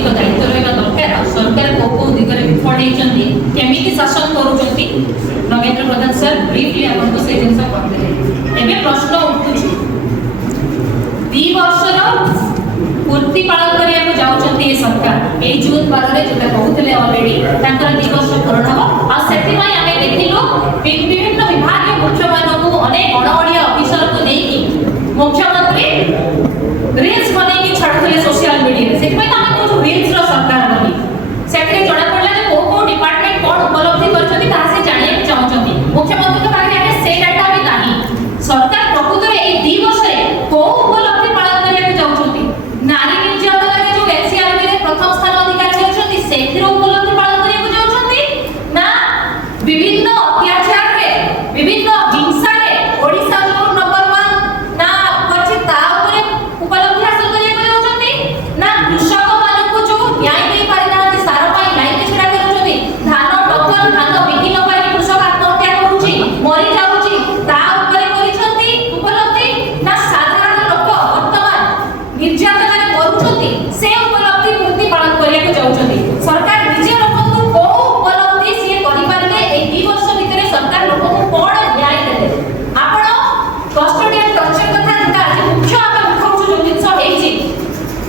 नैतिक दायित्व रहा दरकार सरकार को दिगरे विफल होती केमी शासन करुँच नगेंद्र प्रधान सर ब्रीफली आपको से जिन कहते प्रश्न उठुची 2 वर्षर पूर्ति पालन करने जाऊँच सरकार ये जून 12 जो कहते अलरेडी 2 वर्ष पूर्ण हम आम देखिलु विभिन्न विभाग मुख्य मानक अनेक अणअड़िया अफिसर को लेकिन मुख्यमंत्री रील्स बन छाड़ुले सोशल मीडिया से रील्स सरकार बनी से जना पड़ा कौ डिपार्टमेंट कौन उपलब्धि कर जाना चाहते मुख्यमंत्री के पाखे से डाटा भी नहीं सरकार प्रकृत में 2 वर्ष कौ उपलब्धि पालन करने जाऊँगी नारी निर्यातन जो एनसीआरबी प्रथम स्थान अधिकारी होती से उपलब्धि पालन करने जाऊँगी ना विभिन्न अत्याचार विभिन्न हिंसा ओडिशा जो नंबर 1 ना अच्छे उपलब्धि हासिल करने जाऊँगी ना कृषक मान जो न्याय नहीं पारि सार लाइन छड़ा कर धान टोकन धान बिकी न पारि कृषक आत्महत्या करुँच मरी जाऊँगी उपलब्धि ना साधारण लोक वर्तमान निर्यातन करुँच से उपलब्धि पूर्ति पालन करने जाऊँगी सरकार निजे लोक कौ उपलब्धि सी करें 2 वर्ष भितर सरकार लोक कौन न्याय देते आपण कस्टोडियन टर्चर कथा आज मुख्य आम उठाऊ जो जिन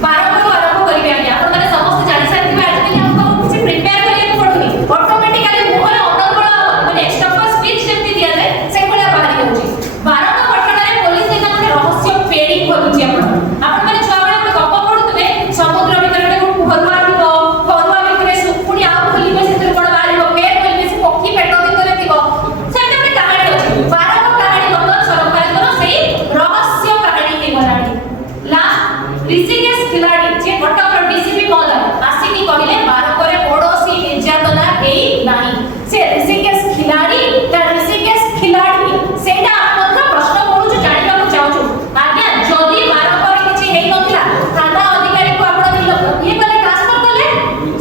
बारंबार आरंभ करेंगे आज्ञा आपने समस्त जानी सारे आजकल हमको किसी प्रिपेयर करने पड़ुनी ऑटोमेटिकली मुहर अनर्गल माने एक्स्ट्रा स्पीच जेमती दिया जाए से भलिया बाहरी होची बारंबार पटनारे पुलिस एना माने रहस्य पेडिंग करूची आपण माने छुआ बेले गप पढुतबे समुद्र भीतर गोटे फरुआ थिबो फरुआ भीतर पुणी आ खोलिबे से कोन बाहरिबो पेट खोलिबे से पक्षी पेट भीतर थिबो सेटा गोटे कहानी अछि बारंबार कहानी बदल सरकार से रहस्य कहानी के बनानी लास्ट ऋषिकेश खिलाड़ी जे कटक डीसीपी महोदय आसिकी कहले 12 करे पड़ोसी निर्यातना एई नाही से ऋषिकेश खिलाड़ी ता ऋषिकेश खिलाड़ी सेटा आपन प्रश्न पडुछ जानिबा को चाहू आज्ञा जदी 12 करे किछि हेई नथिला थाना अधिकारी को आपण दिल ये कले ट्रांसफर कले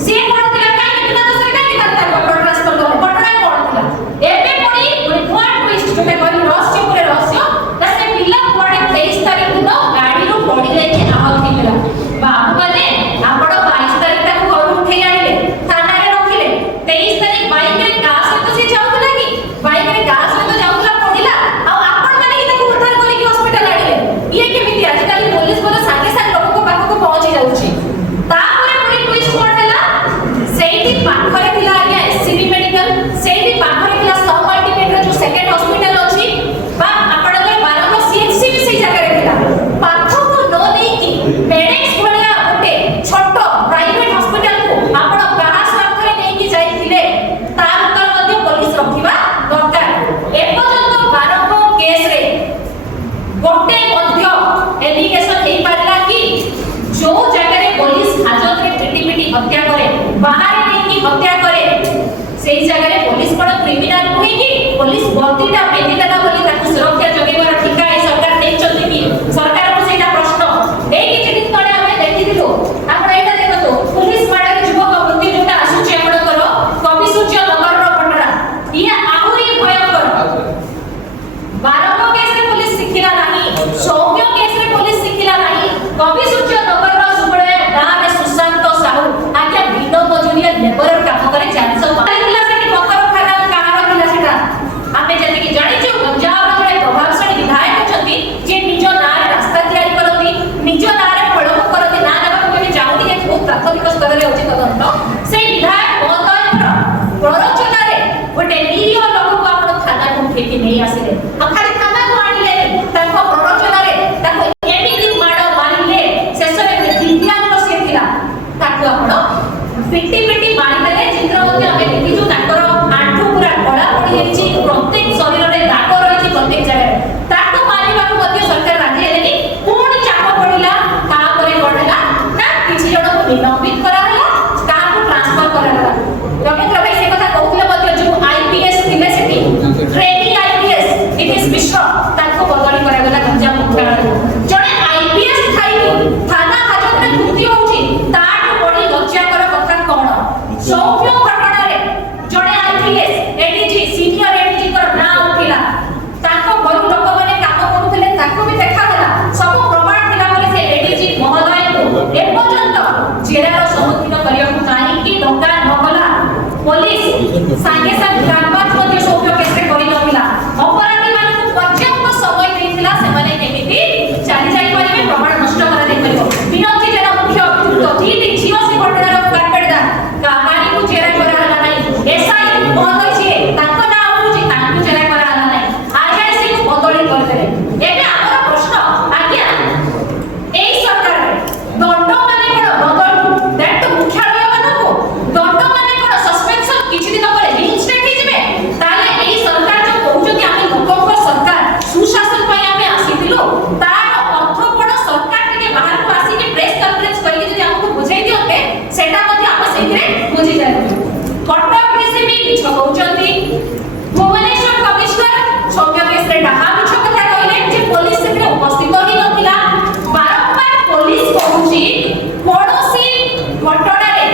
से कोन दिला काई बिना दसरे काई करता को ट्रांसफर कले पटना कोन दिला एबे पडी गोटे नुआ ट्विस्ट जो मैं कहली रहस्य पुरे रहस्य ना से पिला कोडे 23 तारिख दिन गाड़ी रो पडी जाय के आहत थिला बाबू माने आपण 22 तारिख तक घर उठे आइले थाना रे रखिले 23 तारिख बाइक रे का सहित से जाउला कि बाइक रे का सहित जाउला पडिला आ आपण माने इते उद्धार करी कि हॉस्पिटल आइले ये केमिति आजकल पुलिस बोला संगे संगे लोक को पाख को पहुंची जाउची तापरे पुनी ट्विस्ट कोन देला सेठी पाखरे थिला आज्ञा एससीबी मेडिकल सेठी पाखरे थिला सब मल्टीपेड रे जो सेकंड हॉस्पिटल अछि बा आपण के 12 को सीएचसी भी सही जगह रे थिला पाख को न देई कि पेडेक्स भलिया ओटे छोटो प्राइवेट हॉस्पिटल को आपण कहा स्वार्थरे नै कि जाइथिले तार उत्तर मध्ये पुलिस रखिबा दरकार ए पर्यंत 12 को केस रे गोटे मध्य एलिगेशन हेई पारला कि जो जगह रे पुलिस हाजत रे पिटी हत्या करे बाहर नै कि हत्या करे सेही जगह रे पुलिस कोन क्रिमिनल नुहे कि पुलिस बर्तीटा पेदिला बोली ताकू सुरक्षा जगेबार ठिका ए सरकार नै चलती कि सरकार को सेटा प्रश्न ए कि दिन तळे हमें देखि दिलो आपण एटा देखतो पुलिस माडा युवक वृत्ति जोटा आसुची आपणकर कवि सूर्य नगर रो घटना ये आहुरी भयंकर 12 केस रे पुलिस सिखिला नाही सौम्य केस रे पुलिस सिखिला नाही कवि सूर्य नगर रो सुबळे गां रे सुशांत साहू आज्ञा बिनो मजुरिया लेबर काम करे 400 किला से पकर खाना कहार किला सेटा आमे जति कि जानि छु पंजाब रो जड़े प्रभावशाली विधायक छथि जे निज नारे रास्ता तैयारी करथि निज नारे फळक करथि ना ना केबे जाउनी जे बहुत प्राथमिक स्तर रे अछि तदंत से विधायक महोदय प्ररोचना रे गोटे निरीह लोक को आपण थाना को ठेकी नै आसिले खाली थाना को आनिले ताको प्ररोचना रे ताको एमिति माड मारिले शेष रे दिव्यांग से थिला ताको आपण पिटी पिटी मारिले चित्र मध्ये हमें देखि जो ताकर आंठू पूरा गळा पड़ी जाइछि प्रत्येक शरीर रे दाग रहिछि प्रत्येक जगह ताको मारिबा को मध्ये सरकार राजी हेलेनी कोन चाप पड़िला ता परे कोडला ना किछि जण को निलंबित करा हला ता को ट्रांसफर करा हला रमेंद्र भाई से कथा कहउले मध्ये जो आईपीएस थिले सेठी ट्रेनिंग आईपीएस इतिस विश्व ताको बदली करा गला गंजा मुख्यालय जणे आईपीएस थाई थाना हाजत में कृति होउछि ताटो बड़ी लज्जा कर कथा कोन सौम्य घटना रे जणे आईपीएस एडीजी सीनियर एडीजी कर ना उठिला ताको बड़ लोक माने काम करूथले ताको भी देखा हला सब प्रमाण थिला बोले से एडीजी महोदय को ए पर्यंत जेरा समस्यार सम्मुखीन करियाकु काहीकि डका नगला पुलिस संगे संग ग्रामवाद मध्ये सौम्य केस रे करि नथिला अपराधी मानकु पर्याप्त समय देथिला से माने केमिति चाली जाई परिबे प्रमाण नष्ट करा दे परिबो विनोदी जेना मुख्य अभियुक्त थी जीव से घटनार कारपेडदा कहानी को चेरा करा हला नाही एसआई बंद होइछे ताको ना होउछि ताको चेरा करा हला नाही आईआईसी को बदली कर देले एबे हमर प्रश्न आज्ञा एई सरकार दंड माने कोन बदल दैट मुख्यालय मानको दंड माने कोन सस्पेंशन किछि दिन परे रिइंस्टेट हे जिवे ताले एई सरकार जो कहउछथि आमे लोकक सरकार सुशासन पय आमे आसीथिलु तार अर्थ कोन सरकार के बाहर को आसी के प्रेस कॉन्फ्रेंस करी जदि हमको बुझाई दियते सेटा मध्ये हम सेकरे बुझी जाय कटक डीसीपी किछ कहउछथि भुवनेश्वर कमिश्नर सौम्य केस रे डाहा मिछ कथा कहले जे पुलिस सेकरे उपस्थित ही नथिला बारंबार पुलिस कहउछि कोनोसी घटना रे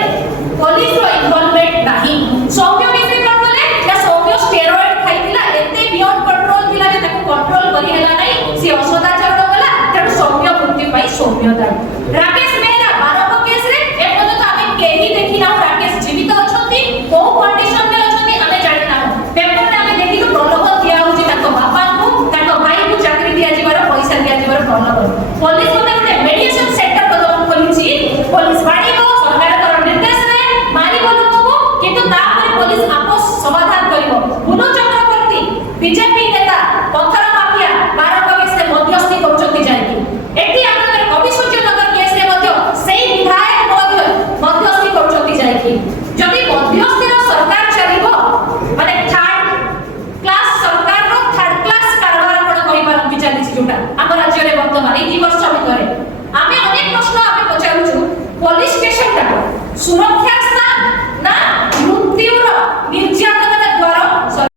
पुलिस रो इन्वॉल्वमेंट नाही सौम्य केस रे कोन बोले या सौम्य स्टेरॉइड खाइतिला एते बियॉन्ड कंट्रोल थिला जे ताको कंट्रोल करि हेला नाही से असदाचार गला तेणु सौम्य मुक्ति पाई सौम्य दाय राकेश मेहरा बारंबार केस रे एपର୍ଯ୍यନ୍ତ आमे केही देखि ना राकेश जीवित अछंती को कंडीशन रे अछंती आमे जानि ना पेपर रे आमे देखि प्रलोभन दिया होछि ताको बापा को ताको भाई को चाकरी दिया जिवार पैसा दिया जिवार प्रलोभन पुलिस कोते मेडिएशन सेंटर प्रदान करिछि पुलिस बाडी को सरकार कर निर्देश रे मारी बोलु को किंतु तापर पुलिस आपस समाधान करिवो बुनु चक्रवर्ती बीजेपी नेता पत्थर माफिया बारंबार केस रे मध्यस्थी करछंती जायकी एठी आपनकर कवि सूर्यनगर केस रे मध्य सेही विधायक मध्यस्थी करछंती जायकी जदि मध्यस्थी रो सरकार चलिबो माने थर्ड क्लास सरकार रो थर्ड क्लास कारभार कोन कहि पारंती चलिछि जोटा हम राज्य रे वर्तमान एई वर्ष भितरे आमे अनेक प्रश्न आमे पचारुछु पुलिस स्टेशन टा सुरक्षा